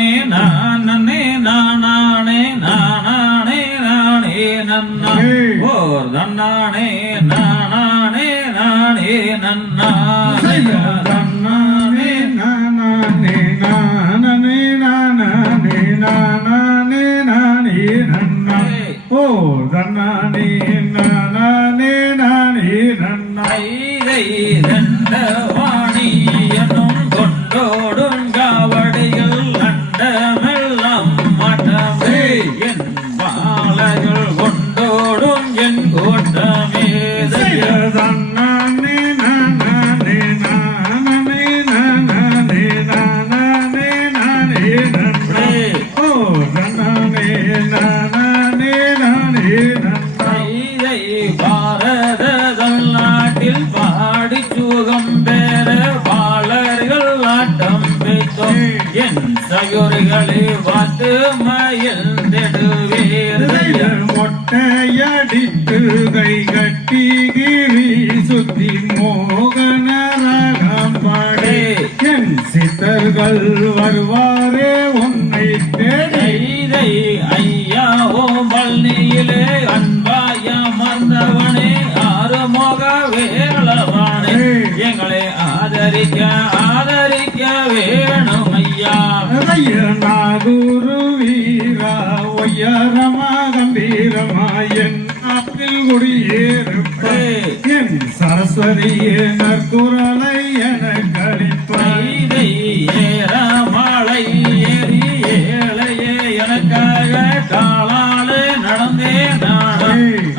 நானே நானே நானே நானே நானே நன்னா ஓர் தன்னானே நானே நானே நன்னா தன்னானே நானானே நானனே நானானே நானானே நானே நன்னா ஓ தன்னானே நானானே என் சயோரிகளை பார்த்து மயில் மொட்டையடித்து கை கட்டி கிரி சுத்தி மோகன ராகம் பாடே. என் சித்தர்கள் வருவாரே உன்னை தேடி. ஐதை ஐயா ஓ பழனியிலே அன்பாய மந்தவனே ஆறுமுக வேளவானே. எங்களை ஆதரிக்க ஆதரிக்க வேணும் ஐயா. நாகூரு வீரா ஒய்யரமா என் நாட்டில் குடியேறுப்ப என் சரஸ்வதியே நற்குரலை என கழிப்பாய். ஐதை ஏற மலை ஏறி ஏழையே எனக்காக காலாலே நடந்தே நாடா.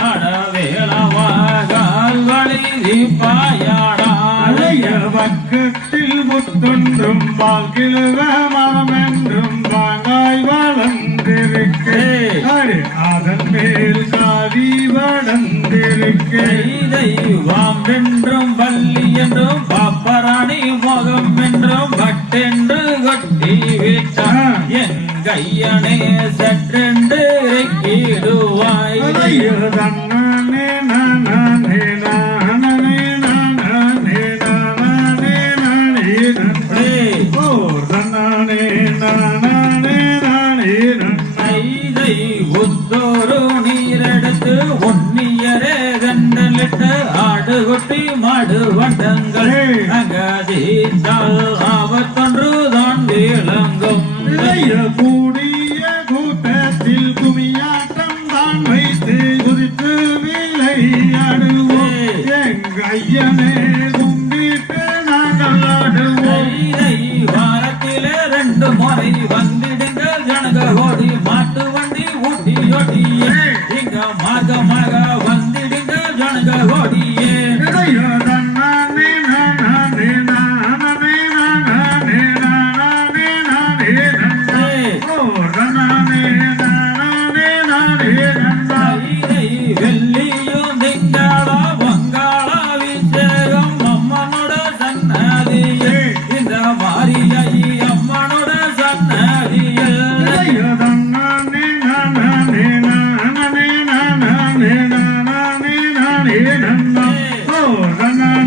அட வேளவாகால் வழி தீப்பாயாடா அலைய பக்கத்தில் முத்தொன்றும் வாழ்கிழவ மரம் வளர்ந்திருக்கு இதை வாம்பென்றும் பள்ளி என்றும் பாப்பராணி முகம் என்றும் பட்டென்று கொட்டி விட்டான் என் கையனே சற்றென்று இறக்கிடுவாய் அலைய தன்னானே நானானே நானனே நானானே நானானே நானே நன்னே ஓ தன்னானே நானானே நானே நன்னே ஐதை உத்தோரு நீரெடுத்து கண்டலிட்டு ஆடு கொட்டி மாடு வண்டங்கள் அகதீத்தால் ஆபத்தொன்று தான் விளங்கும் கூடிய கூட்டத்தில் குமியாட்டம் தான் வைத்து குதித்து விளையாடுவோம். எங்க ஐயனே.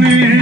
தன்னானே